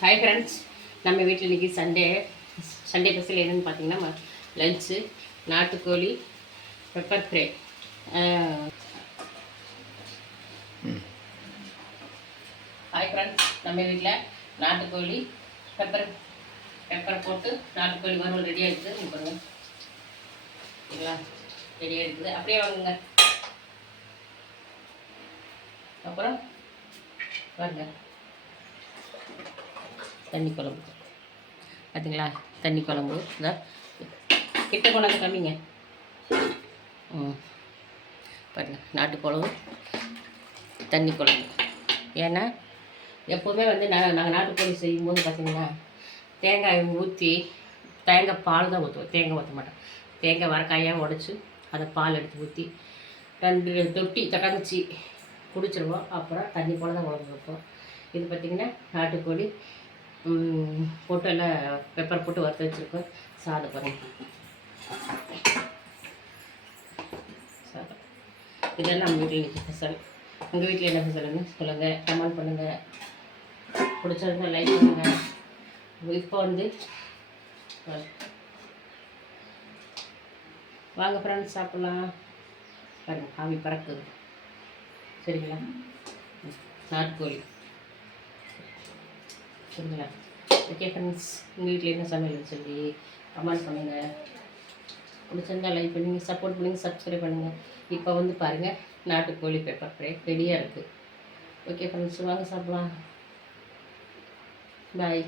Hi friends, நம்ம வீட்டில் இன்றைக்கி சண்டே ஸ்பெஷல் என்னென்னு பார்த்தீங்கன்னா லஞ்சு நாட்டுக்கோழி பெப்பர் ஃப்ரை. ஹாய் ஃப்ரெண்ட்ஸ், நம்ம வீட்டில் நாட்டுக்கோழி பெப்பர் போட்டு நாட்டுக்கோழி வறுவல் ரெடியாக இருக்குது. நீங்கள் பாருங்கள், சரிங்களா? ரெடியாக இருக்குது. அப்படியே வாங்குங்க. அப்புறம் பாருங்கள், தண்ணி குழம்பு பார்த்தீங்களா? தண்ணி குழம்பு இதான் கிட்ட கொண்டாந்து கம்மிங்க. பாருங்கள், நாட்டுக்குழம்பு தண்ணி குழம்பு. ஏன்னா எப்போவுமே வந்து நாங்கள் நாட்டுக்கோழி செய்யும்போது பார்த்திங்கன்னா தேங்காய் ஊற்றி தேங்காய் பால் தான் ஊற்றுவோம். தேங்காய் ஊற்ற மாட்டோம். தேங்காய் வரக்காயாக உடச்சி அதை பால் எடுத்து ஊற்றி 2 தொட்டி தட்டங்கச்சி குடிச்சிருவோம். அப்புறம் தண்ணி போல் தான் குழம்பு வைப்போம். இது பார்த்திங்கன்னா நாட்டுக்கோழி போட்டு எல்லாம் பெப்பர் போட்டு வறுத்து வச்சுருக்கோம். சாதம் பாருங்கள், சாதம். இதெல்லாம் நம்ம வீட்டில் இன்றைக்கி ஸ்பெஷல். உங்கள் வீட்டில் என்ன ஸ்பெஷல்னு சொல்லுங்கள், கமெண்ட் பண்ணுங்கள். பிடிச்சிருந்தா லைக் பண்ணுங்கள். இப்போ வந்து வாங்க ஃப்ரெண்ட்ஸ், சாப்பிட்லாம். பாருங்கள், ஆவி பறக்குது. சரிங்களா? நாட்டுக்கோழி சரிங்களா? ஓகே ஃப்ரெண்ட்ஸ், உங்கள் வீட்டில் என்ன சமையல்னு சொல்லி கமெண்ட் பண்ணுங்கள். பிடிச்சிருந்தா லைக் பண்ணுங்க, சப்போர்ட் பண்ணுங்கள், சப்ஸ்கிரைப் பண்ணுங்கள். இப்போ வந்து பாருங்கள், நாட்டுக்கோழி பெப்பர் ஃப்ரை ரெடியாக இருக்குது. ஓகே ஃப்ரெண்ட்ஸ், வாங்க சாப்பிட்லாம். பாய்.